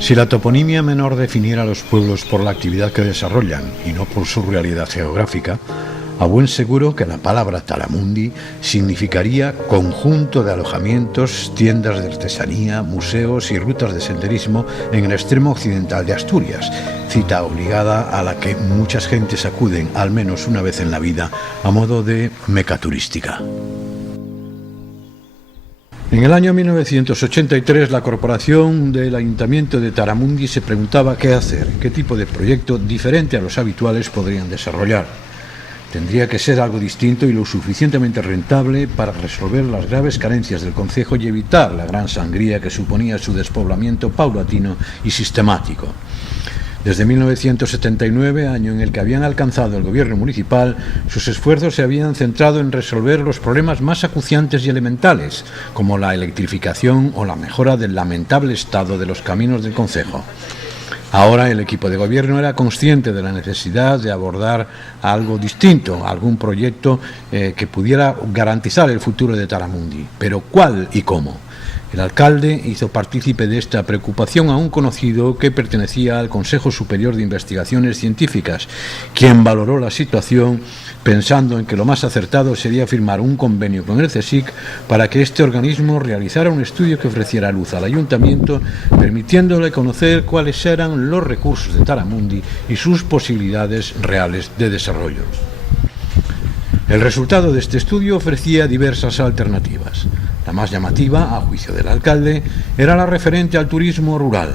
Si la toponimia menor definiera a los pueblos por la actividad que desarrollan y no por su realidad geográfica, a buen seguro que la palabra Taramundi significaría conjunto de alojamientos, tiendas de artesanía, museos y rutas de senderismo en el extremo occidental de Asturias, cita obligada a la que muchas gentes acuden al menos una vez en la vida a modo de meca turística. En el año 1983 la corporación del Ayuntamiento de Taramundi se preguntaba qué hacer, qué tipo de proyecto diferente a los habituales podrían desarrollar. Tendría que ser algo distinto y lo suficientemente rentable para resolver las graves carencias del concejo y evitar la gran sangría que suponía su despoblamiento paulatino y sistemático. Desde 1979, año en el que habían alcanzado el gobierno municipal, sus esfuerzos se habían centrado en resolver los problemas más acuciantes y elementales, como la electrificación o la mejora del lamentable estado de los caminos del concejo. Ahora el equipo de gobierno era consciente de la necesidad de abordar algo distinto, algún proyecto que pudiera garantizar el futuro de Taramundi. Pero ¿cuál y cómo? El alcalde hizo partícipe de esta preocupación a un conocido que pertenecía al Consejo Superior de Investigaciones Científicas, quien valoró la situación pensando en que lo más acertado sería firmar un convenio con el CSIC para que este organismo realizara un estudio que ofreciera luz al ayuntamiento, permitiéndole conocer cuáles eran los recursos de Taramundi y sus posibilidades reales de desarrollo. El resultado de este estudio ofrecía diversas alternativas. La más llamativa, a juicio del alcalde, era la referente al turismo rural.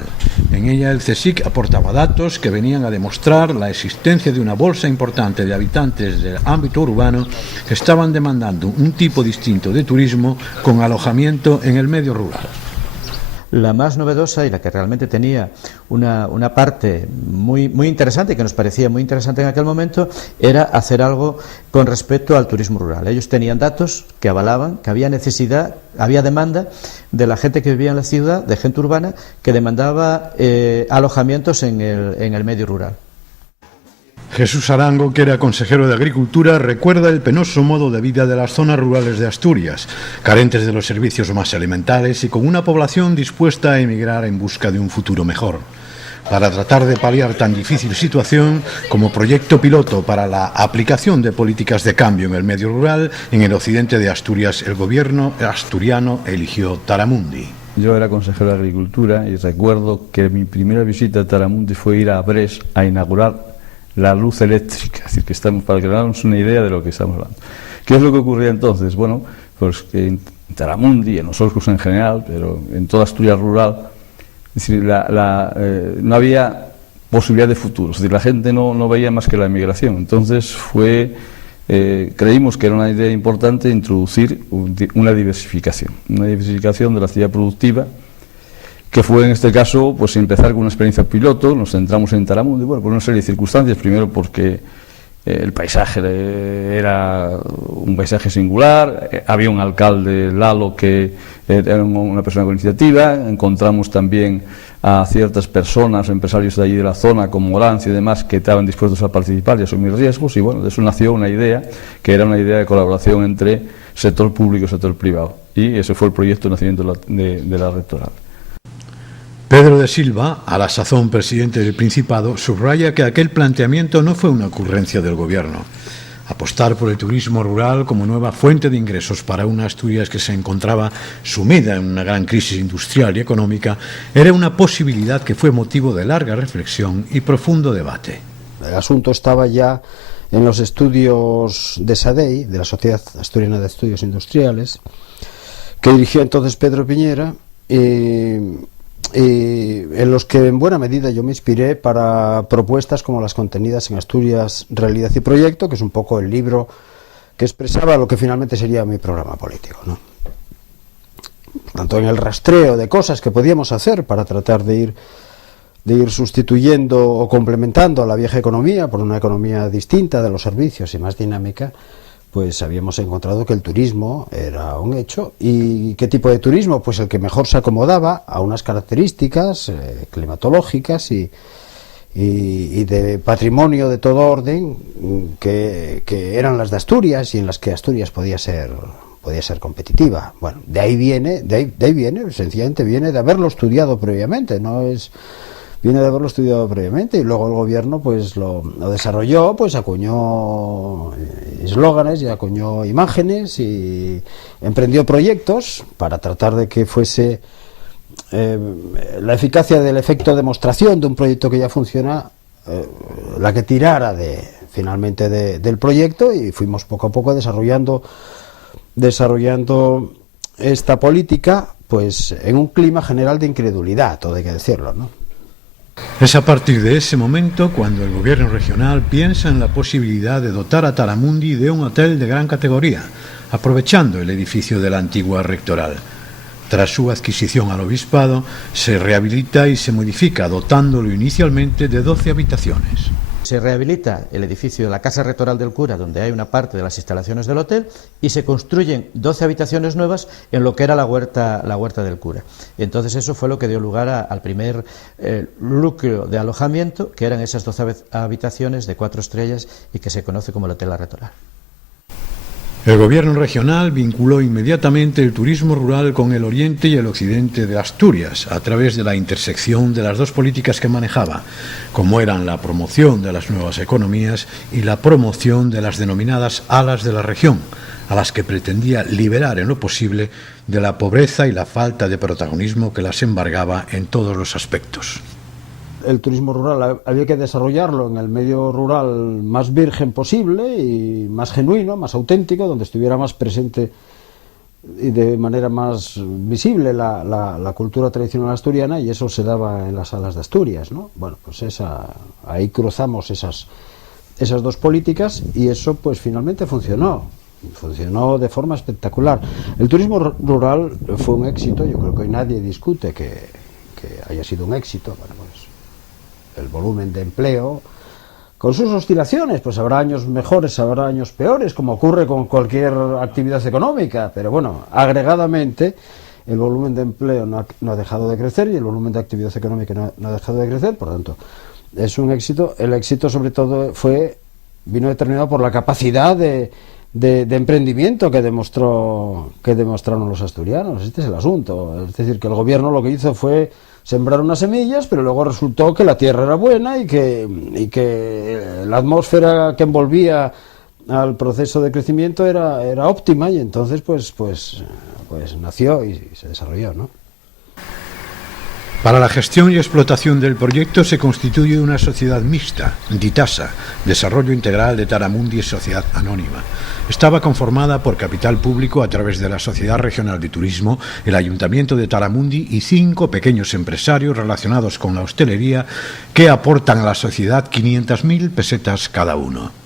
En ella el CSIC aportaba datos que venían a demostrar la existencia de una bolsa importante de habitantes del ámbito urbano que estaban demandando un tipo distinto de turismo con alojamiento en el medio rural. La más novedosa y la que realmente tenía una parte muy interesante, que nos parecía muy interesante en aquel momento, era hacer algo con respecto al turismo rural. Ellos tenían datos que avalaban que había necesidad, había demanda de la gente que vivía en la ciudad, de gente urbana, que demandaba alojamientos en el medio rural. Jesús Arango, que era consejero de Agricultura, recuerda el penoso modo de vida de las zonas rurales de Asturias, carentes de los servicios más elementales y con una población dispuesta a emigrar en busca de un futuro mejor. Para tratar de paliar tan difícil situación, como proyecto piloto para la aplicación de políticas de cambio en el medio rural, en el occidente de Asturias, el gobierno asturiano eligió Taramundi. Yo era consejero de Agricultura y recuerdo que mi primera visita a Taramundi fue ir a Brés a inaugurar la luz eléctrica, es decir, para que nos hagamos una idea de lo que estamos hablando. ¿Qué es lo que ocurría entonces? Bueno, pues que en Taramundi, en los Orcos en general, pero en toda Asturias rural, es decir, no había posibilidad de futuro, es decir, la gente no veía más que la emigración. Entonces creímos que era una idea importante introducir una diversificación de la actividad productiva, que fue en este caso pues empezar con una experiencia piloto. Nos centramos en Taramundi, bueno, por una serie de circunstancias. Primero porque el paisaje era un paisaje singular, había un alcalde, Lalo, que era una persona con iniciativa. Encontramos también a ciertas personas, empresarios de allí de la zona, como Orancio y demás, que estaban dispuestos a participar y a asumir riesgos, y bueno, de eso nació una idea, que era una idea de colaboración entre sector público y sector privado, y ese fue el proyecto de nacimiento de la rectoral. Pedro de Silva, a la sazón presidente del Principado, subraya que aquel planteamiento no fue una ocurrencia del gobierno. Apostar por el turismo rural como nueva fuente de ingresos para una Asturias que se encontraba sumida en una gran crisis industrial y económica era una posibilidad que fue motivo de larga reflexión y profundo debate. El asunto estaba ya en los estudios de SADEI, de la Sociedad Asturiana de Estudios Industriales, que dirigió entonces Pedro Piñera, en los que en buena medida yo me inspiré para propuestas como las contenidas en Asturias, Realidad y Proyecto, que es un poco el libro que expresaba lo que finalmente sería mi programa político, ¿no? Tanto en el rastreo de cosas que podíamos hacer para tratar de ir sustituyendo o complementando a la vieja economía por una economía distinta de los servicios y más dinámica, pues habíamos encontrado que el turismo era un hecho. ¿Y qué tipo de turismo? Pues el que mejor se acomodaba a unas características climatológicas y de patrimonio de todo orden que eran las de Asturias y en las que Asturias podía ser podía ser competitiva. Bueno, de ahí viene, sencillamente viene de haberlo estudiado previamente, viene de haberlo estudiado previamente, y luego el gobierno pues lo desarrolló, pues acuñó eslóganes y acuñó imágenes y emprendió proyectos para tratar de que fuese la eficacia del efecto de demostración de un proyecto que ya funciona, la que tirara finalmente del proyecto, y fuimos poco a poco desarrollando esta política pues en un clima general de incredulidad, todo hay que decirlo, ¿no? Es a partir de ese momento cuando el gobierno regional piensa en la posibilidad de dotar a Taramundi de un hotel de gran categoría, aprovechando el edificio de la antigua rectoral. Tras su adquisición al obispado, se rehabilita y se modifica, dotándolo inicialmente de 12 habitaciones. Se rehabilita el edificio de la Casa Rectoral del Cura, donde hay una parte de las instalaciones del hotel, y se construyen 12 habitaciones nuevas en lo que era la huerta del cura. Y entonces eso fue lo que dio lugar al primer núcleo de alojamiento, que eran esas 12 habitaciones de 4 estrellas y que se conoce como el Hotel La Rectoral. El gobierno regional vinculó inmediatamente el turismo rural con el oriente y el occidente de Asturias, a través de la intersección de las dos políticas que manejaba, como eran la promoción de las nuevas economías y la promoción de las denominadas alas de la región, a las que pretendía liberar en lo posible de la pobreza y la falta de protagonismo que las embargaba en todos los aspectos. El turismo rural había que desarrollarlo en el medio rural más virgen posible y más genuino, más auténtico, donde estuviera más presente y de manera más visible la cultura tradicional asturiana, y eso se daba en las salas de Asturias, ¿no? Bueno, pues ahí cruzamos esas dos políticas, y eso pues finalmente funcionó de forma espectacular. El turismo rural fue un éxito, yo creo que hoy nadie discute que haya sido un éxito. Bueno, pues el volumen de empleo, con sus oscilaciones, pues habrá años mejores, habrá años peores, como ocurre con cualquier actividad económica, pero bueno, agregadamente el volumen de empleo no ha dejado de crecer, y el volumen de actividad económica no ha dejado de crecer. Por lo tanto, es un éxito. El éxito sobre todo vino determinado por la capacidad de emprendimiento que demostraron los asturianos. Este es el asunto. Es decir, que el gobierno lo que hizo fue sembrar unas semillas, pero luego resultó que la tierra era buena y que la atmósfera que envolvía al proceso de crecimiento era óptima, y entonces pues nació y se desarrolló, ¿no? Para la gestión y explotación del proyecto se constituye una sociedad mixta, DITASA, Desarrollo Integral de Taramundi Sociedad Anónima. Estaba conformada por capital público a través de la Sociedad Regional de Turismo, el Ayuntamiento de Taramundi y 5 pequeños empresarios relacionados con la hostelería que aportan a la sociedad 500.000 pesetas cada uno.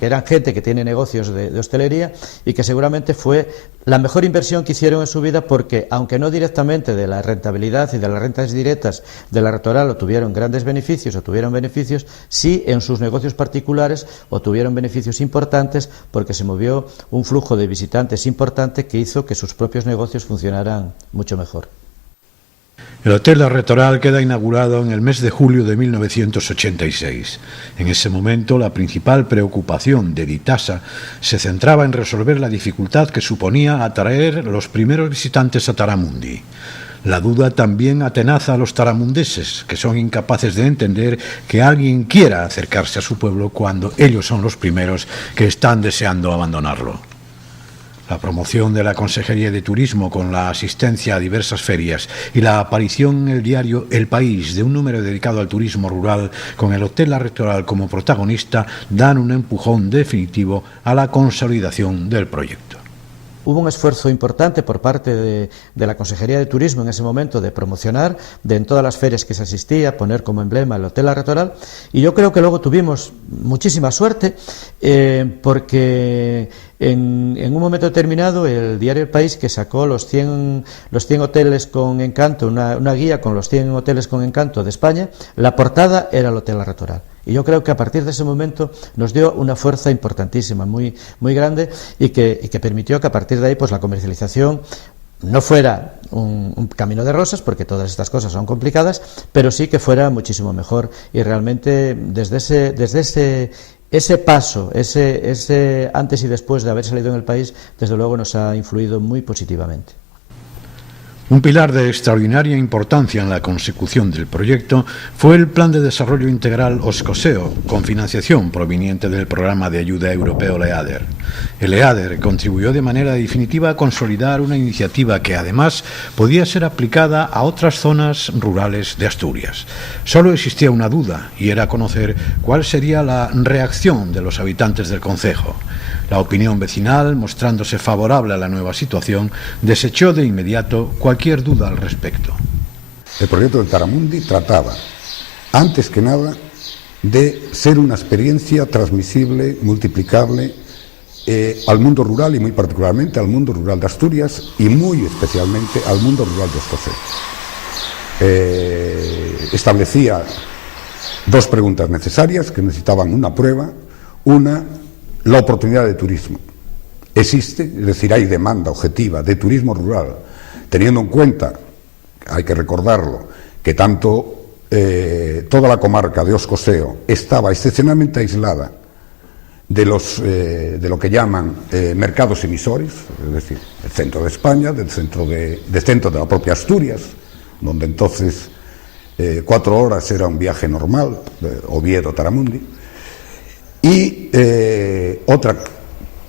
Eran gente que tiene negocios de hostelería, y que seguramente fue la mejor inversión que hicieron en su vida, porque aunque no directamente de la rentabilidad y de las rentas directas de la rectoral obtuvieron grandes beneficios, sí en sus negocios particulares obtuvieron beneficios importantes, porque se movió un flujo de visitantes importante que hizo que sus propios negocios funcionaran mucho mejor. El Hotel La Rectoral queda inaugurado en el mes de julio de 1986. En ese momento, la principal preocupación de DITASA se centraba en resolver la dificultad que suponía atraer los primeros visitantes a Taramundi. La duda también atenaza a los taramundeses, que son incapaces de entender que alguien quiera acercarse a su pueblo cuando ellos son los primeros que están deseando abandonarlo. La promoción de la Consejería de Turismo con la asistencia a diversas ferias y la aparición en el diario El País de un número dedicado al turismo rural con el Hotel La Rectoral como protagonista dan un empujón definitivo a la consolidación del proyecto. Hubo un esfuerzo importante por parte de la Consejería de Turismo en ese momento de promocionar en todas las ferias que se asistía, poner como emblema el Hotel La Rectoral, y yo creo que luego tuvimos muchísima suerte porque en un momento determinado el diario El País, que sacó los 100 hoteles con encanto, una guía con los 100 hoteles con encanto de España, la portada era el Hotel La Rectoral. Y yo creo que a partir de ese momento nos dio una fuerza importantísima, muy, muy grande, y que permitió que a partir de ahí pues la comercialización no fuera un camino de rosas, porque todas estas cosas son complicadas, pero sí que fuera muchísimo mejor. Y realmente desde ese ese paso, ese antes y después de haber salido en el país, desde luego nos ha influido muy positivamente. Un pilar de extraordinaria importancia en la consecución del proyecto fue el Plan de Desarrollo Integral OSCOSEO, con financiación proveniente del Programa de Ayuda Europeo LEADER. El LEADER contribuyó de manera definitiva a consolidar una iniciativa que además podía ser aplicada a otras zonas rurales de Asturias. Solo existía una duda, y era conocer cuál sería la reacción de los habitantes del concejo. La opinión vecinal, mostrándose favorable a la nueva situación, desechó de inmediato cualquier duda al respecto. El proyecto de Taramundi trataba, antes que nada, de ser una experiencia transmisible, multiplicable al mundo rural y muy particularmente al mundo rural de Asturias y muy especialmente al mundo rural de Escocés. Establecía dos preguntas necesarias que necesitaban una prueba. Una, la oportunidad de turismo. Existe, es decir, hay demanda objetiva de turismo rural, teniendo en cuenta, hay que recordarlo, que tanto toda la comarca de Oscoseo estaba excepcionalmente aislada de lo que llaman mercados emisores, es decir, el centro de España, del centro de la propia Asturias, donde entonces 4 horas era un viaje normal, Oviedo-Taramundi. Y otra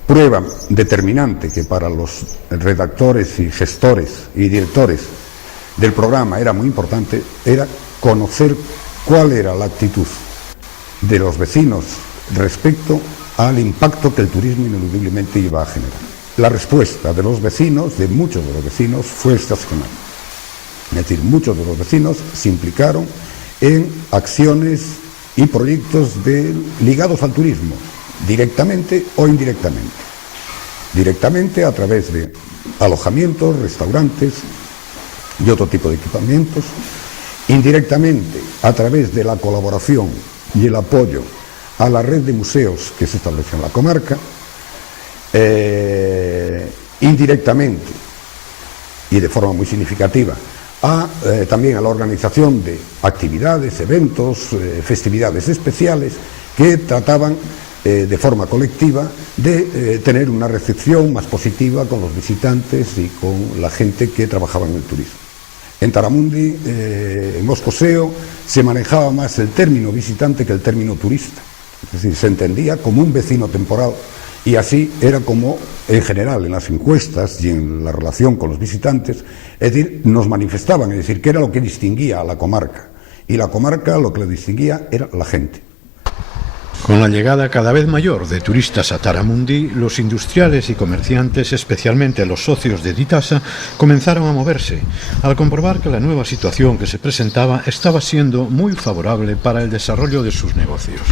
prueba determinante que para los redactores y gestores y directores del programa era muy importante, era conocer cuál era la actitud de los vecinos respecto al impacto que el turismo ineludiblemente iba a generar. La respuesta de los vecinos, de muchos de los vecinos, fue excepcional. Es decir, muchos de los vecinos se implicaron en acciones y proyectos ligados al turismo, directamente o indirectamente. Directamente a través de alojamientos, restaurantes y otro tipo de equipamientos. Indirectamente a través de la colaboración y el apoyo a la red de museos que se estableció en la comarca. Indirectamente y de forma muy significativa también a la organización de actividades, eventos, festividades especiales que trataban de forma colectiva de tener una recepción más positiva con los visitantes y con la gente que trabajaba en el turismo. En Taramundi, en Oscoseo, se manejaba más el término visitante que el término turista. Es decir, se entendía como un vecino temporal y así era como, en general, en las encuestas y en la relación con los visitantes, es decir, nos manifestaban, es decir, qué era lo que distinguía a la comarca. Y la comarca lo que le distinguía era la gente. Con la llegada cada vez mayor de turistas a Taramundi, los industriales y comerciantes, especialmente los socios de Ditasa, comenzaron a moverse, al comprobar que la nueva situación que se presentaba estaba siendo muy favorable para el desarrollo de sus negocios.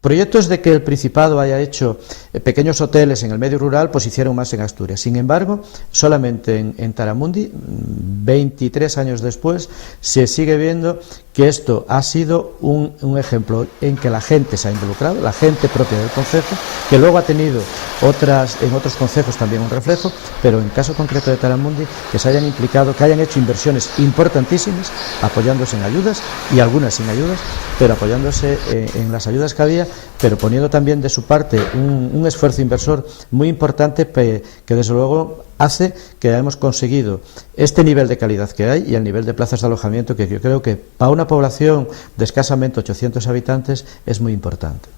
Proyectos de que el Principado haya hecho pequeños hoteles en el medio rural, pues hicieron más en Asturias. Sin embargo, solamente en Taramundi, 23 años después, se sigue viendo que esto ha sido un ejemplo en que la gente se ha involucrado, la gente propia del concejo, que luego ha tenido en otros concejos también un reflejo, pero en el caso concreto de Taramundi, que se hayan implicado, que hayan hecho inversiones importantísimas, apoyándose en ayudas, y algunas sin ayudas, pero apoyándose en las ayudas que había, pero poniendo también de su parte un esfuerzo inversor muy importante que desde luego hace que hayamos conseguido este nivel de calidad que hay y el nivel de plazas de alojamiento que yo creo que para una población de escasamente 800 habitantes es muy importante.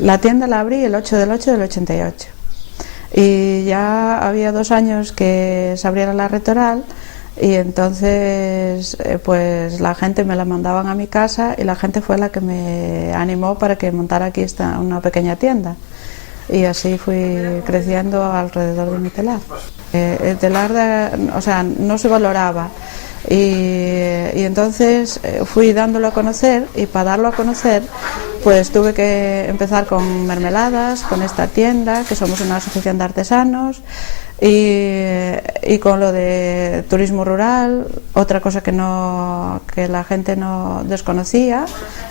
La tienda la abrí el 8 del 8 del 88 y ya había 2 años que se abriera la Retoral. Y entonces pues la gente me la mandaban a mi casa y la gente fue la que me animó para que montara aquí una pequeña tienda, y así fui creciendo alrededor de mi telar. El telar no se valoraba y entonces fui dándolo a conocer, y para darlo a conocer pues tuve que empezar con mermeladas, con esta tienda, que somos una asociación de artesanos, y con lo de turismo rural, otra cosa que la gente no desconocía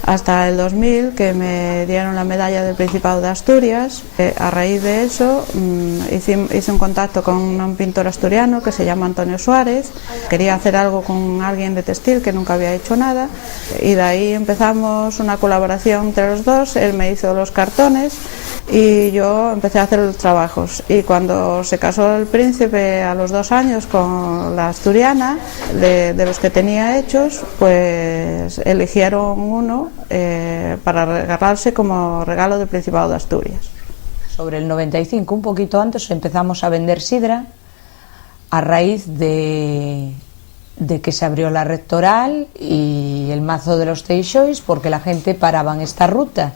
hasta el 2000, que me dieron la medalla del Principado de Asturias. A raíz de eso hice un contacto con un pintor asturiano que se llama Antonio Suárez. Quería hacer algo con alguien de textil que nunca había hecho nada, y de ahí empezamos una colaboración entre los dos. Él me hizo los cartones y yo empecé a hacer los trabajos, y cuando se casó el príncipe a los 2 años con la asturiana, de los que tenía hechos, pues eligieron uno para regalarse como regalo del Principado de Asturias. Sobre el 95, un poquito antes, empezamos a vender sidra a raíz de que se abrió la Rectoral y el mazo de los Teixois, porque la gente paraba en esta ruta.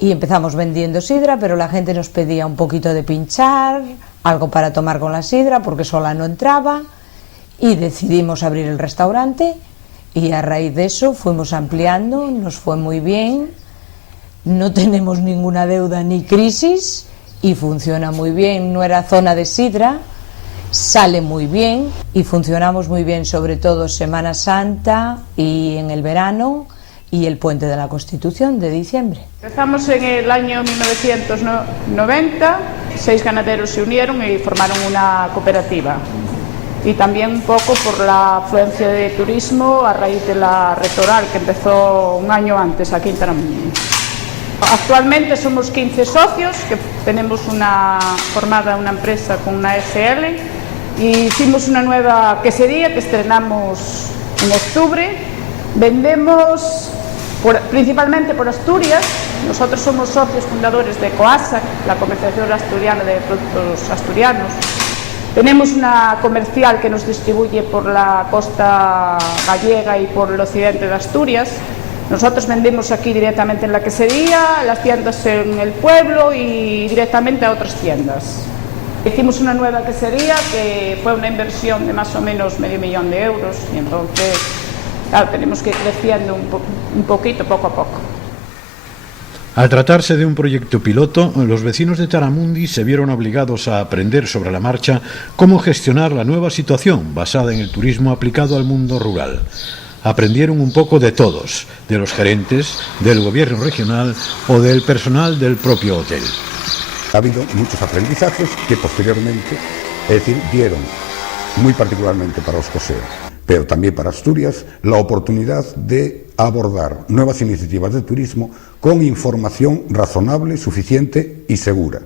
Y empezamos vendiendo sidra, pero la gente nos pedía un poquito de pinchar, algo para tomar con la sidra, porque sola no entraba, y decidimos abrir el restaurante, y a raíz de eso fuimos ampliando, nos fue muy bien, no tenemos ninguna deuda ni crisis, y funciona muy bien. No era zona de sidra, sale muy bien, y funcionamos muy bien, sobre todo Semana Santa y en el verano, y el Puente de la Constitución de diciembre. Empezamos en el año 1990, 6 ganaderos se unieron y formaron una cooperativa. Y también un poco por la afluencia de turismo a raíz de la Rectoral, que empezó un año antes aquí en Taramundi. Actualmente somos 15 socios, que tenemos formada una empresa con una SL, y hicimos una nueva quesería que estrenamos en octubre. Vendemos principalmente por Asturias. Nosotros somos socios fundadores de COASA, la comercialización asturiana de productos asturianos. Tenemos una comercial que nos distribuye por la costa gallega y por el occidente de Asturias. Nosotros vendemos aquí directamente en la quesería, las tiendas en el pueblo y directamente a otras tiendas. Hicimos una nueva quesería que fue una inversión de más o menos €500.000, y entonces, claro, tenemos que ir creciendo un poquito, poco a poco. Al tratarse de un proyecto piloto, los vecinos de Taramundi se vieron obligados a aprender sobre la marcha cómo gestionar la nueva situación basada en el turismo aplicado al mundo rural. Aprendieron un poco de todos, de los gerentes, del gobierno regional o del personal del propio hotel. Ha habido muchos aprendizajes que posteriormente, es decir, dieron, muy particularmente para Oscoseo, pero también para Asturias, la oportunidad de abordar nuevas iniciativas de turismo con información razonable, suficiente y segura.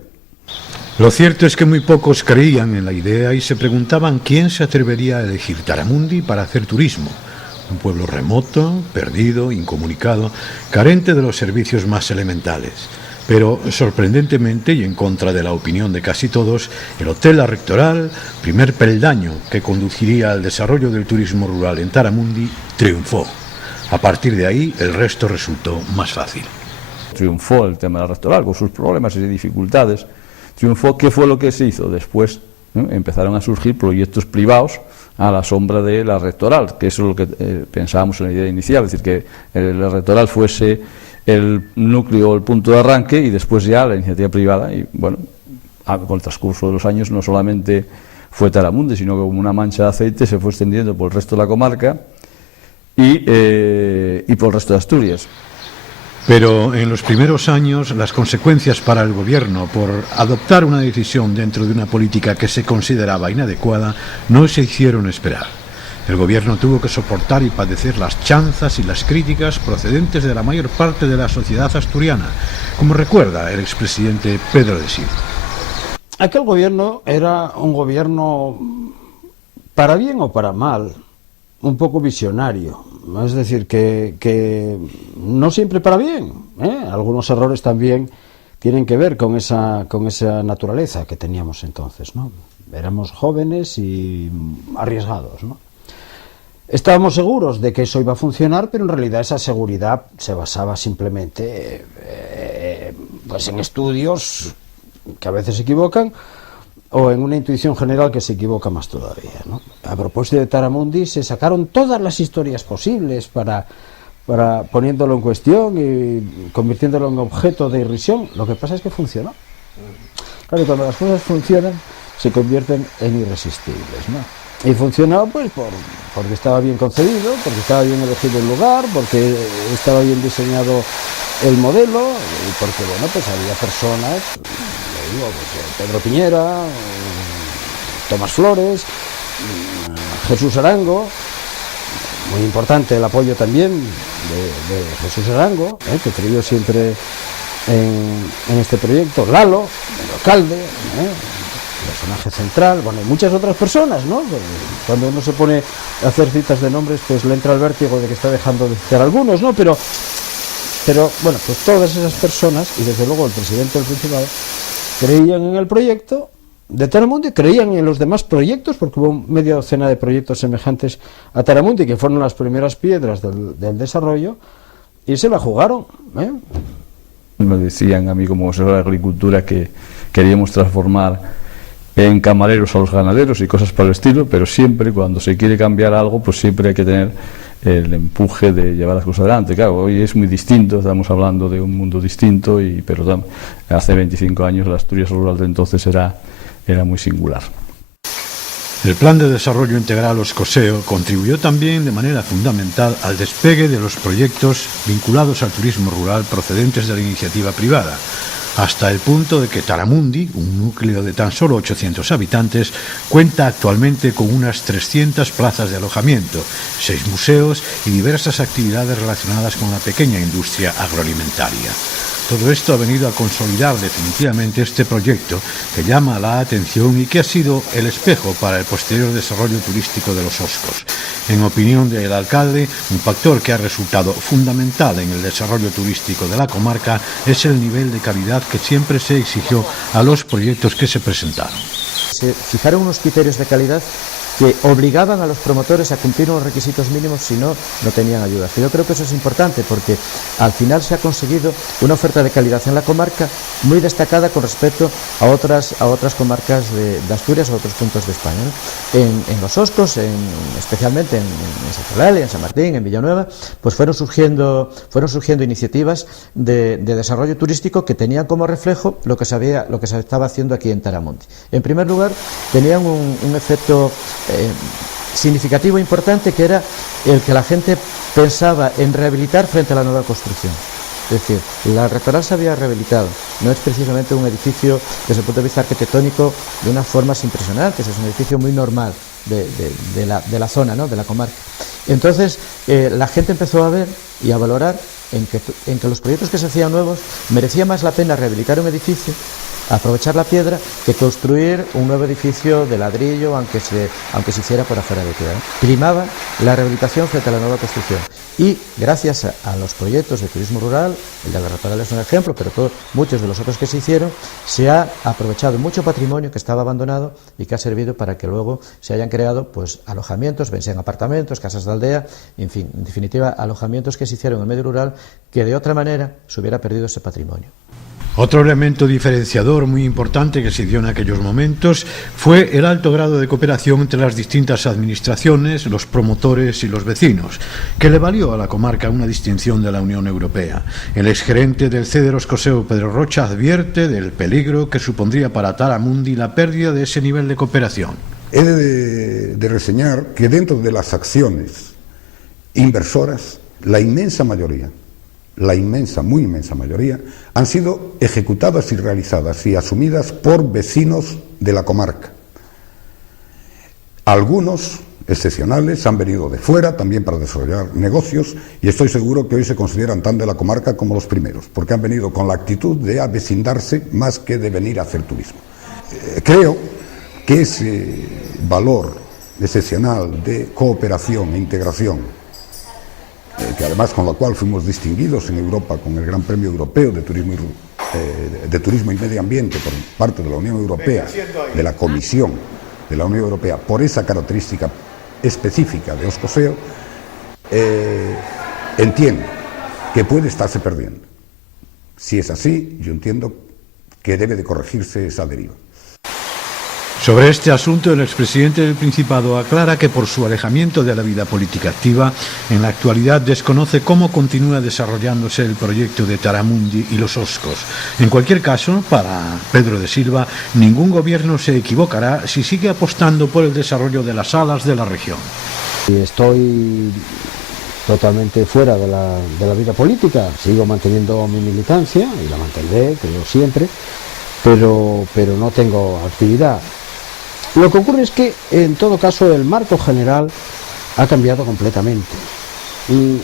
Lo cierto es que muy pocos creían en la idea y se preguntaban quién se atrevería a elegir Taramundi para hacer turismo. Un pueblo remoto, perdido, incomunicado, carente de los servicios más elementales. Pero, sorprendentemente, y en contra de la opinión de casi todos, el Hotel La Rectoral, primer peldaño que conduciría al desarrollo del turismo rural en Taramundi, triunfó. A partir de ahí, el resto resultó más fácil. Triunfó el tema de la Rectoral, con sus problemas y dificultades. Triunfó. ¿Qué fue lo que se hizo? Después empezaron a surgir proyectos privados a la sombra de la Rectoral, que eso es lo que pensábamos en la idea inicial, es decir, que la Rectoral fuese el núcleo, el punto de arranque, y después ya la iniciativa privada. Y bueno, con el transcurso de los años no solamente fue Taramundi, sino que como una mancha de aceite se fue extendiendo por el resto de la comarca y por el resto de Asturias. Pero en los primeros años las consecuencias para el gobierno por adoptar una decisión dentro de una política que se consideraba inadecuada no se hicieron esperar. El gobierno tuvo que soportar y padecer las chanzas y las críticas procedentes de la mayor parte de la sociedad asturiana, como recuerda el expresidente Pedro de Silva. Aquel gobierno era un gobierno, para bien o para mal, un poco visionario. Es decir, que no siempre para bien, Algunos errores también tienen que ver con esa naturaleza que teníamos entonces, ¿no? Éramos jóvenes y arriesgados, ¿no? Estábamos seguros de que eso iba a funcionar, pero en realidad esa seguridad se basaba simplemente pues en estudios que a veces se equivocan, o en una intuición general que se equivoca más todavía, ¿no? A propósito de Taramundi, se sacaron todas las historias posibles para poniéndolo en cuestión y convirtiéndolo en objeto de irrisión. Lo que pasa es que funcionó. Claro, y cuando las cosas funcionan, se convierten en irresistibles, ¿no? Y funcionó pues porque estaba bien concebido, porque estaba bien elegido el lugar, porque estaba bien diseñado el modelo y porque bueno, pues había personas, le digo, pues, Pedro Piñera, Tomás Flores, Jesús Arango, muy importante el apoyo también de Jesús Arango, que creyó siempre en este proyecto, Lalo, el alcalde, personaje central, bueno, y muchas otras personas, ¿no? Cuando uno se pone a hacer citas de nombres, pues le entra el vértigo de que está dejando de citar algunos, ¿no? Pero bueno, pues todas esas personas, y desde luego el presidente del Principado, creían en el proyecto de Taramundi, creían en los demás proyectos, porque hubo media docena de proyectos semejantes a Taramundi, que fueron las primeras piedras del desarrollo, y se la jugaron, Me decían a mí como asesor de Agricultura que queríamos transformar en camareros a los ganaderos y cosas por el estilo, pero siempre cuando se quiere cambiar algo, pues siempre hay que tener el empuje de llevar las cosas adelante. Claro, hoy es muy distinto, estamos hablando de un mundo distinto, pero hace 25 años la Asturias rural de entonces era muy singular. El Plan de Desarrollo Integral Oscoseo contribuyó también de manera fundamental al despegue de los proyectos vinculados al turismo rural procedentes de la iniciativa privada, hasta el punto de que Taramundi, un núcleo de tan solo 800 habitantes, cuenta actualmente con unas 300 plazas de alojamiento, 6 museos y diversas actividades relacionadas con la pequeña industria agroalimentaria. Todo esto ha venido a consolidar definitivamente este proyecto que llama la atención y que ha sido el espejo para el posterior desarrollo turístico de los Oscos. En opinión del alcalde, un factor que ha resultado fundamental en el desarrollo turístico de la comarca es el nivel de calidad que siempre se exigió a los proyectos que se presentaron. Se fijaron unos criterios de calidad que obligaban a los promotores a cumplir unos requisitos mínimos, si no, no tenían ayudas. Yo creo que eso es importante porque al final se ha conseguido una oferta de calidad en la comarca muy destacada con respecto a otras comarcas de Asturias o otros puntos de España, ¿no? En los Oscos, especialmente en Santa Eulalia, en San Martín, en Villanueva, pues fueron surgiendo iniciativas de desarrollo turístico que tenían como reflejo lo que se estaba haciendo aquí en Taramundi. En primer lugar, tenían un efecto significativo e importante, que era el que la gente pensaba en rehabilitar frente a la nueva construcción. Es decir, la Rectoral se había rehabilitado, no es precisamente un edificio desde el punto de vista arquitectónico de unas formas impresionantes, es un edificio muy normal de la zona, ¿no?, de la comarca. Entonces la gente empezó a ver y a valorar en que los proyectos que se hacían nuevos merecía más la pena rehabilitar un edificio, aprovechar la piedra, que construir un nuevo edificio de ladrillo, aunque se hiciera por afuera de ciudad. Primaba la rehabilitación frente a la nueva construcción. Y gracias a los proyectos de turismo rural, el de la Rectoral es un ejemplo, pero muchos de los otros que se hicieron, se ha aprovechado mucho patrimonio que estaba abandonado y que ha servido para que luego se hayan creado pues alojamientos, bien sean apartamentos, casas de aldea, en fin, en definitiva, alojamientos que se hicieron en el medio rural, que de otra manera se hubiera perdido ese patrimonio. Otro elemento diferenciador muy importante que se dio en aquellos momentos fue el alto grado de cooperación entre las distintas administraciones, los promotores y los vecinos, que le valió a la comarca una distinción de la Unión Europea. El exgerente del CEDER Oscoseo, Pedro Rocha, advierte del peligro que supondría para Taramundi la pérdida de ese nivel de cooperación. He de reseñar que dentro de las acciones inversoras, la inmensa mayoría, muy inmensa mayoría, han sido ejecutadas y realizadas y asumidas por vecinos de la comarca. Algunos excepcionales han venido de fuera también para desarrollar negocios y estoy seguro que hoy se consideran tan de la comarca como los primeros, porque han venido con la actitud de avecindarse más que de venir a hacer turismo. Creo que ese valor excepcional de cooperación e integración, que además con la cual fuimos distinguidos en Europa con el Gran Premio Europeo de Turismo y Medio Ambiente por parte de la Unión Europea, de la Comisión de la Unión Europea, por esa característica específica de Oscoseo, entiendo que puede estarse perdiendo. Si es así, yo entiendo que debe de corregirse esa deriva. Sobre este asunto, el expresidente del Principado aclara que por su alejamiento de la vida política activa, en la actualidad desconoce cómo continúa desarrollándose el proyecto de Taramundi y los Oscos. En cualquier caso, para Pedro de Silva, ningún gobierno se equivocará si sigue apostando por el desarrollo de las salas de la región. Estoy totalmente fuera de la vida política, sigo manteniendo mi militancia y la mantendré, creo siempre, pero no tengo actividad. Lo que ocurre es que, en todo caso, el marco general ha cambiado completamente.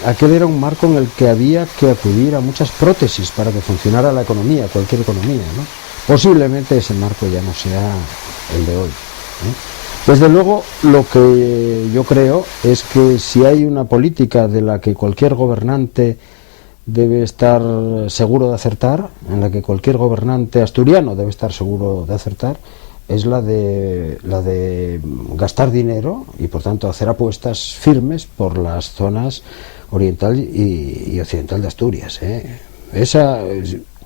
Aquel era un marco en el que había que acudir a muchas prótesis para que funcionara la economía, cualquier economía, ¿no? Posiblemente ese marco ya no sea el de hoy, ¿eh? Desde luego, lo que yo creo es que si hay una política de la que cualquier gobernante debe estar seguro de acertar, en la que cualquier gobernante asturiano debe estar seguro de acertar, es la de gastar dinero y por tanto hacer apuestas firmes por las zonas oriental y occidental de Asturias, ¿eh?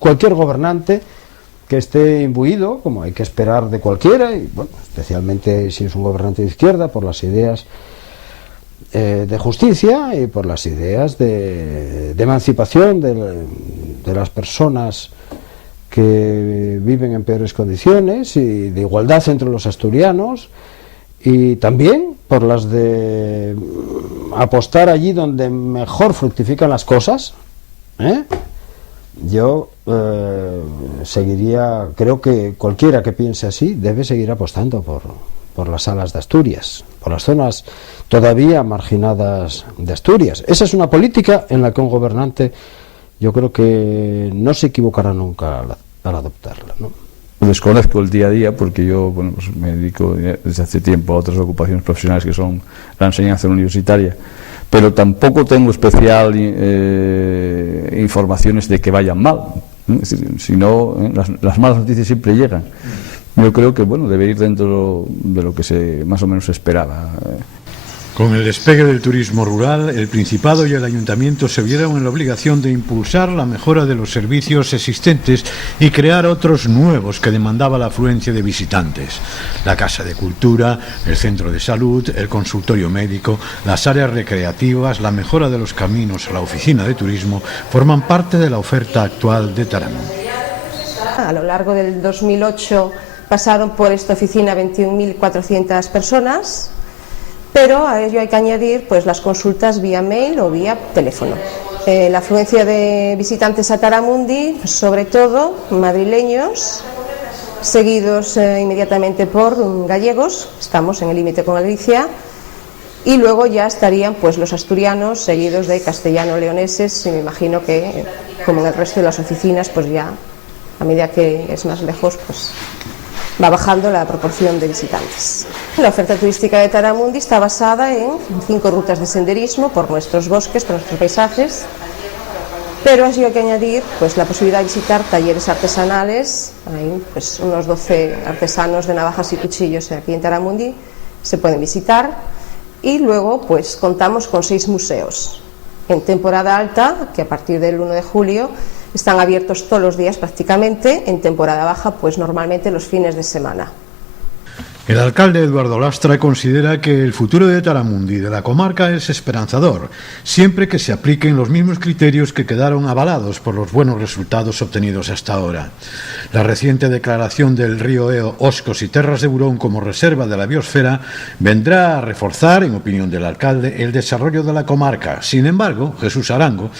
Cualquier gobernante que esté imbuido, como hay que esperar de cualquiera, y bueno, especialmente si es un gobernante de izquierda, por las ideas de justicia y por las ideas de emancipación de las personas que viven en peores condiciones y de igualdad entre los asturianos, y también por las de apostar allí donde mejor fructifican las cosas, ¿eh? Yo seguiría, creo que cualquiera que piense así debe seguir apostando por las salas de Asturias, por las zonas todavía marginadas de Asturias. Esa es una política en la que un gobernante, yo creo que no se equivocará nunca al adoptarla, ¿no? Desconozco el día a día porque yo pues me dedico desde hace tiempo a otras ocupaciones profesionales que son la enseñanza universitaria, pero tampoco tengo especial informaciones de que vayan mal, es decir, si no, las malas noticias siempre llegan. Yo creo que debe ir dentro de lo que más o menos se esperaba. Con el despegue del turismo rural, el Principado y el Ayuntamiento se vieron en la obligación de impulsar la mejora de los servicios existentes y crear otros nuevos que demandaba la afluencia de visitantes. La Casa de Cultura, el Centro de Salud, el Consultorio Médico, las áreas recreativas, la mejora de los caminos, la Oficina de Turismo, forman parte de la oferta actual de Taramundi. A lo largo del 2008 pasaron por esta oficina 21.400 personas. Pero a ello hay que añadir pues las consultas vía mail o vía teléfono. La afluencia de visitantes a Taramundi, sobre todo madrileños, seguidos inmediatamente por gallegos, estamos en el límite con Galicia, y luego ya estarían pues los asturianos, seguidos de castellano-leoneses, y me imagino que, como en el resto de las oficinas, pues ya a medida que es más lejos, pues va bajando la proporción de visitantes. La oferta turística de Taramundi está basada en 5 rutas de senderismo por nuestros bosques, por nuestros paisajes, pero así hay que añadir pues la posibilidad de visitar talleres artesanales. Hay pues unos 12 artesanos de navajas y cuchillos aquí en Taramundi, se pueden visitar, y luego pues contamos con 6 museos. En temporada alta, que a partir del 1 de julio están abiertos todos los días prácticamente, en temporada baja pues normalmente los fines de semana. El alcalde Eduardo Lastra considera que el futuro de Taramundi y de la comarca es esperanzador, siempre que se apliquen los mismos criterios que quedaron avalados por los buenos resultados obtenidos hasta ahora. La reciente declaración del río Eo, Oscos y Terras de Burón como reserva de la biosfera vendrá a reforzar, en opinión del alcalde, el desarrollo de la comarca. Sin embargo, Jesús Arango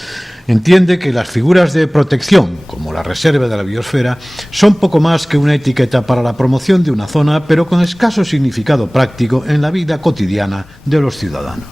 entiende que las figuras de protección, como la reserva de la biosfera, son poco más que una etiqueta para la promoción de una zona, pero con escaso significado práctico en la vida cotidiana de los ciudadanos.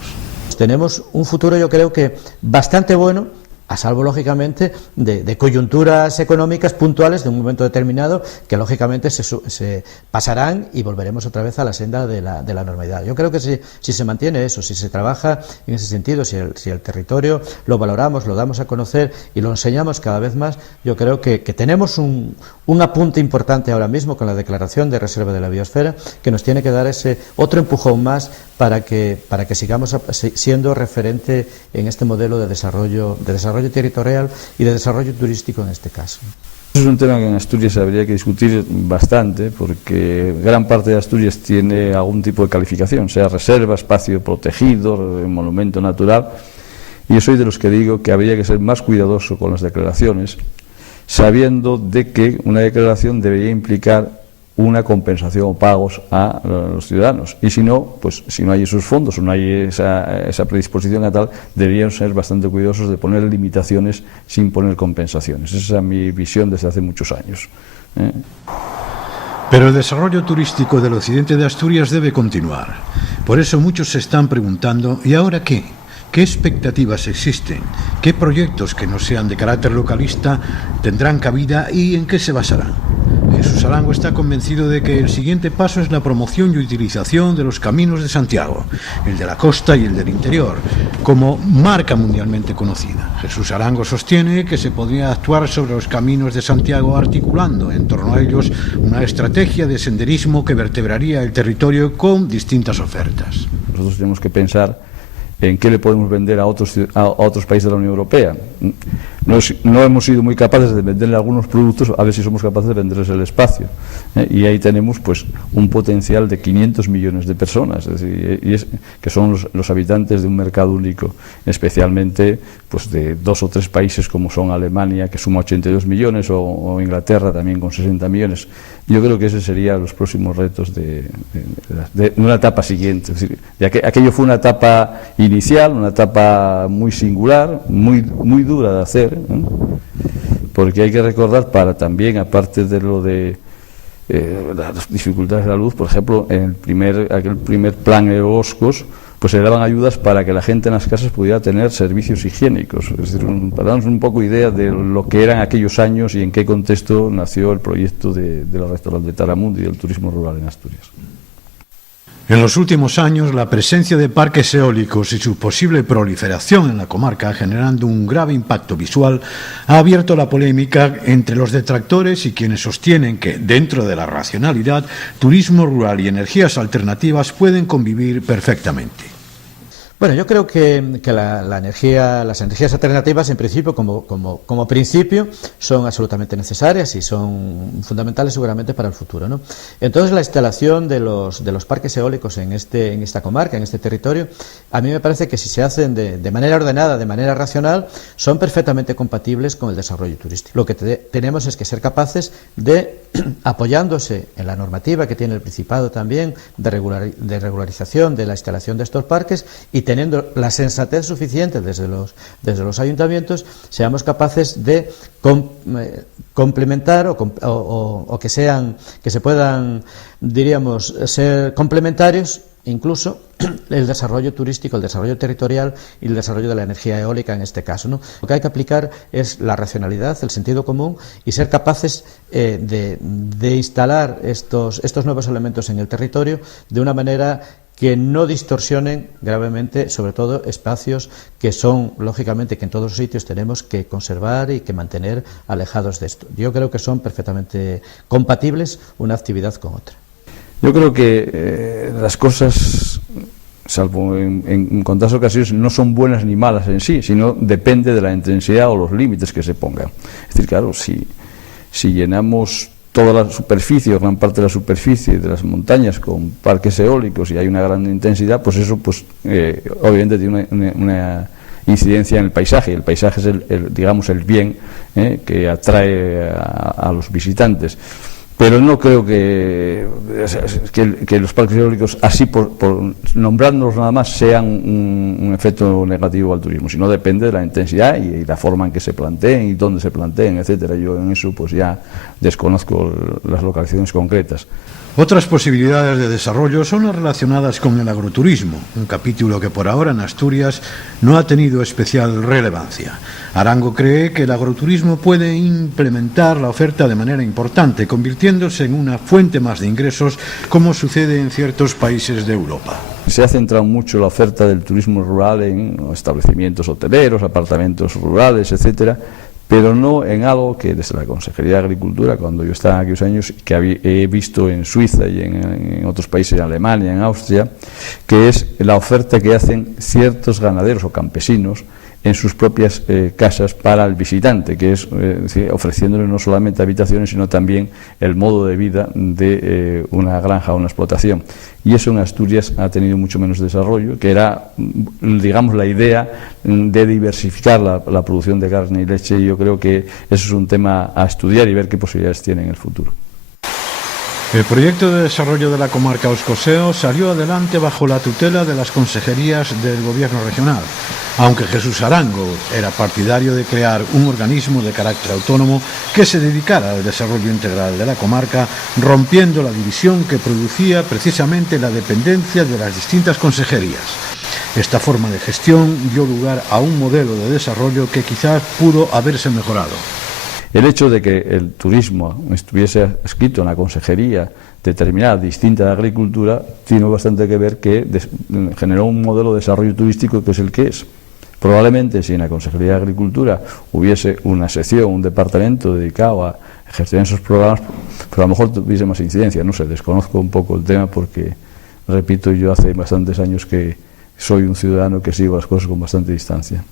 Tenemos un futuro, yo creo que bastante bueno, a salvo lógicamente de coyunturas económicas puntuales de un momento determinado que lógicamente se pasarán y volveremos otra vez a la senda de la normalidad. Yo creo que si se mantiene eso, si se trabaja en ese sentido, si el territorio lo valoramos, lo damos a conocer y lo enseñamos cada vez más, yo creo que tenemos un apunte importante ahora mismo con la declaración de reserva de la biosfera que nos tiene que dar ese otro empujón más para que sigamos siendo referente en este modelo de desarrollo territorial y de desarrollo turístico en este caso. Es un tema que en Asturias habría que discutir bastante, porque gran parte de Asturias tiene algún tipo de calificación, sea reserva, espacio protegido, monumento natural, y yo soy de los que digo que habría que ser más cuidadoso con las declaraciones, sabiendo de que una declaración debería implicar una compensación o pagos a los ciudadanos, y si no, pues si no hay esos fondos o no hay esa predisposición a tal, deberían ser bastante cuidadosos de poner limitaciones sin poner compensaciones. Esa es mi visión desde hace muchos años. Pero el desarrollo turístico del occidente de Asturias debe continuar. Por eso muchos se están preguntando, ¿y ahora qué? ¿Qué expectativas existen? ¿Qué proyectos que no sean de carácter localista tendrán cabida y en qué se basarán? Jesús Arango está convencido de que el siguiente paso es la promoción y utilización de los caminos de Santiago, el de la costa y el del interior, como marca mundialmente conocida. Jesús Arango sostiene que se podría actuar sobre los caminos de Santiago articulando en torno a ellos una estrategia de senderismo que vertebraría el territorio con distintas ofertas. Nosotros tenemos que pensar en qué le podemos vender a otros países de la Unión Europea. No hemos sido muy capaces de venderle algunos productos, a ver si somos capaces de venderles el espacio. Y ahí tenemos pues un potencial de 500 millones de personas, es decir, que son los habitantes de un mercado único, especialmente pues de 2 o 3 países como son Alemania, que suma 82 millones, o Inglaterra también con 60 millones. Yo creo que ese serían los próximos retos de una etapa siguiente. Es decir, aquello fue una etapa inicial, una etapa muy singular, muy dura de hacer, porque hay que recordar también, aparte de lo de las dificultades de la luz, por ejemplo, en aquel primer plan EOSCOS, pues se daban ayudas para que la gente en las casas pudiera tener servicios higiénicos. Es decir, para darnos un poco idea de lo que eran aquellos años y en qué contexto nació el proyecto de la restauración de Taramundi y del turismo rural en Asturias. En los últimos años, la presencia de parques eólicos y su posible proliferación en la comarca, generando un grave impacto visual, ha abierto la polémica entre los detractores y quienes sostienen que, dentro de la racionalidad, turismo rural y energías alternativas pueden convivir perfectamente. Bueno, yo creo que las energías alternativas, en principio, como principio, son absolutamente necesarias y son fundamentales seguramente para el futuro, ¿no? Entonces, la instalación de los parques eólicos en esta comarca, en este territorio, a mí me parece que si se hacen de manera ordenada, de manera racional, son perfectamente compatibles con el desarrollo turístico. Lo que tenemos es que ser capaces de, apoyándose en la normativa que tiene el Principado también, de regularización de la instalación de estos parques, y teniendo la sensatez suficiente desde los ayuntamientos, seamos capaces de complementar o que se puedan, diríamos, ser complementarios incluso el desarrollo turístico, el desarrollo territorial y el desarrollo de la energía eólica en este caso, ¿no? Lo que hay que aplicar es la racionalidad, el sentido común y ser capaces de instalar estos nuevos elementos en el territorio de una manera que no distorsionen gravemente, sobre todo, espacios que son, lógicamente, que en todos los sitios tenemos que conservar y que mantener alejados de esto. Yo creo que son perfectamente compatibles una actividad con otra. Yo creo que las cosas, salvo en contadas ocasiones, no son buenas ni malas en sí, sino depende de la intensidad o los límites que se pongan. Es decir, claro, si llenamos toda la superficie o gran parte de la superficie de las montañas con parques eólicos y hay una gran intensidad, pues eso obviamente tiene una incidencia en el paisaje. El paisaje es digamos el bien que atrae a los visitantes. Pero no creo que los parques eólicos, así por nombrarnos nada más, sean un efecto negativo al turismo, sino depende de la intensidad y la forma en que se planteen y dónde se planteen, etcétera. Yo en eso pues ya desconozco las localizaciones concretas. Otras posibilidades de desarrollo son las relacionadas con el agroturismo, un capítulo que por ahora en Asturias no ha tenido especial relevancia. Arango cree que el agroturismo puede implementar la oferta de manera importante, convirtiéndose en una fuente más de ingresos, como sucede en ciertos países de Europa. Se ha centrado mucho la oferta del turismo rural en establecimientos hoteleros, apartamentos rurales, etcétera, pero no en algo que desde la Consejería de Agricultura, cuando yo estaba aquellos años, que he visto en Suiza y en otros países, en Alemania, en Austria, que es la oferta que hacen ciertos ganaderos o campesinos en sus propias casas para el visitante, que es decir, ofreciéndole no solamente habitaciones, sino también el modo de vida de una granja o una explotación. Y eso en Asturias ha tenido mucho menos desarrollo, que era, digamos, la idea de diversificar la producción de carne y leche, y yo creo que eso es un tema a estudiar y ver qué posibilidades tiene en el futuro. El proyecto de desarrollo de la comarca Oscoseo salió adelante bajo la tutela de las consejerías del gobierno regional, aunque Jesús Arango era partidario de crear un organismo de carácter autónomo que se dedicara al desarrollo integral de la comarca, rompiendo la división que producía precisamente la dependencia de las distintas consejerías. Esta forma de gestión dio lugar a un modelo de desarrollo que quizás pudo haberse mejorado. El hecho de que el turismo estuviese adscrito en una consejería determinada, distinta de agricultura, tiene bastante que ver que generó un modelo de desarrollo turístico que es el que es. Probablemente si en la Consejería de Agricultura hubiese una sección, un departamento dedicado a gestionar esos programas, pues a lo mejor tuviese más incidencia. No sé, desconozco un poco el tema porque, repito, yo hace bastantes años que soy un ciudadano que sigo las cosas con bastante distancia.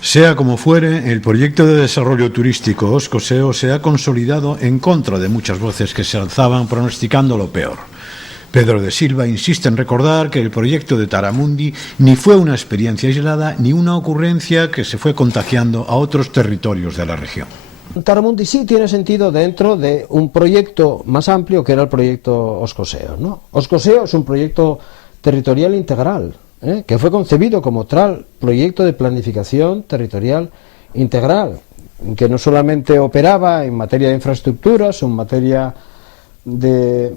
Sea como fuere, el proyecto de desarrollo turístico Oscoseo se ha consolidado en contra de muchas voces que se alzaban pronosticando lo peor. Pedro de Silva insiste en recordar que el proyecto de Taramundi ni fue una experiencia aislada ni una ocurrencia que se fue contagiando a otros territorios de la región. Taramundi sí tiene sentido dentro de un proyecto más amplio que era el proyecto Oscoseo, ¿no? Oscoseo es un proyecto territorial integral, que fue concebido como tal proyecto de planificación territorial integral, que no solamente operaba en materia de infraestructuras o en materia de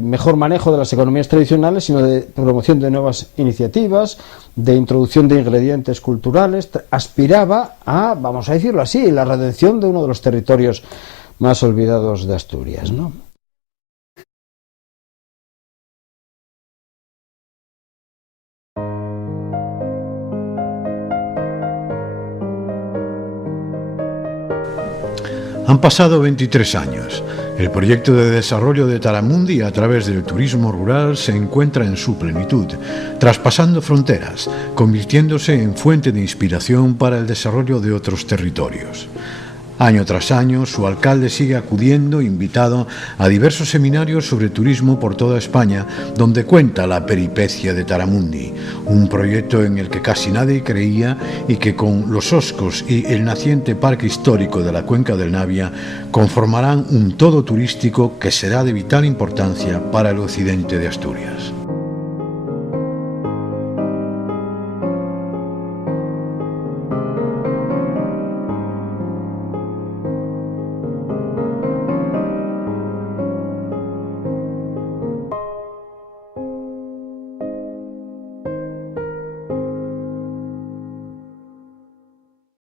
mejor manejo de las economías tradicionales, sino de promoción de nuevas iniciativas, de introducción de ingredientes culturales. Aspiraba a, vamos a decirlo así, la redención de uno de los territorios más olvidados de Asturias, ¿no? Han pasado 23 años. El proyecto de desarrollo de Taramundi a través del turismo rural se encuentra en su plenitud, traspasando fronteras, convirtiéndose en fuente de inspiración para el desarrollo de otros territorios. Año tras año, su alcalde sigue acudiendo, invitado a diversos seminarios sobre turismo por toda España, donde cuenta la peripecia de Taramundi, un proyecto en el que casi nadie creía y que con los Oscos y el naciente Parque Histórico de la Cuenca del Navia conformarán un todo turístico que será de vital importancia para el occidente de Asturias.